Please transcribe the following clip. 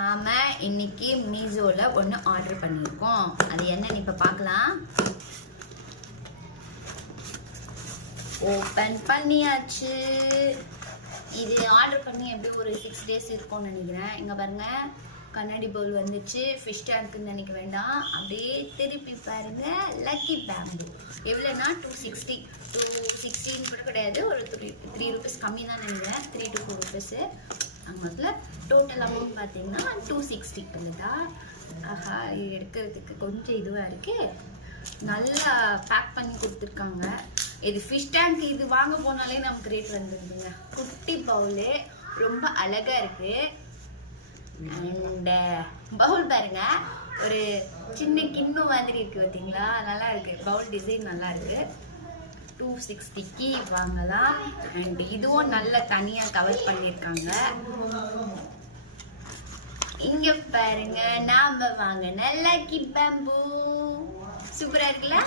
நாம இன்னைக்கு மீஷோல ஒன்று ஆர்டர் பண்ணியிருக்கோம். அது என்னன்னு இப்போ பார்க்கலாம். ஓப்பன் பண்ணியாச்சு. இது ஆர்டர் பண்ணி எப்படியும் ஒரு 6 days இருக்கும்னு நினைக்கிறேன். இங்கே பாருங்க, கண்ணாடி பவுல் வந்துச்சு. ஃபிஷ் டேங்க்குன்னு நினைக்க வேண்டாம். அப்படியே திருப்பி பாருங்க, லக்கி பேம்பு. எவ்வளோனா 260 கூட கிடையாது, ஒரு 3 rupees கம்மி தான் நினைக்கிறேன். 3 to 4 rupees. அதில் டோட்டல் அமௌண்ட் பார்த்தீங்கன்னா 260 இல்லைதா. ஆஹா, இது எடுக்கிறதுக்கு கொஞ்சம் இதுவாக இருக்கு. நல்லா பேக் பண்ணி கொடுத்துருக்காங்க. இது ஃபிஷ் டேங்க் இது வாங்க போனாலே நமக்கு ரேட் வந்துருதுங்க. குட்டி பவுலு ரொம்ப அழகா இருக்கு. அண்ட் பவுல் பாருங்க, ஒரு சின்ன கிண்ணு மாதிரி இருக்கு பார்த்தீங்களா, நல்லா இருக்கு. பவுல் டிசைன் நல்லா இருக்கு. 260க்கு வாங்கலாம். அண்ட் இதுவும் நல்ல தனியா கவர் பண்ணியிருக்காங்க. இங்க பாருங்க, நாம வாங்கின லக்கி பேம்பு சூப்பரா இருக்குல்ல.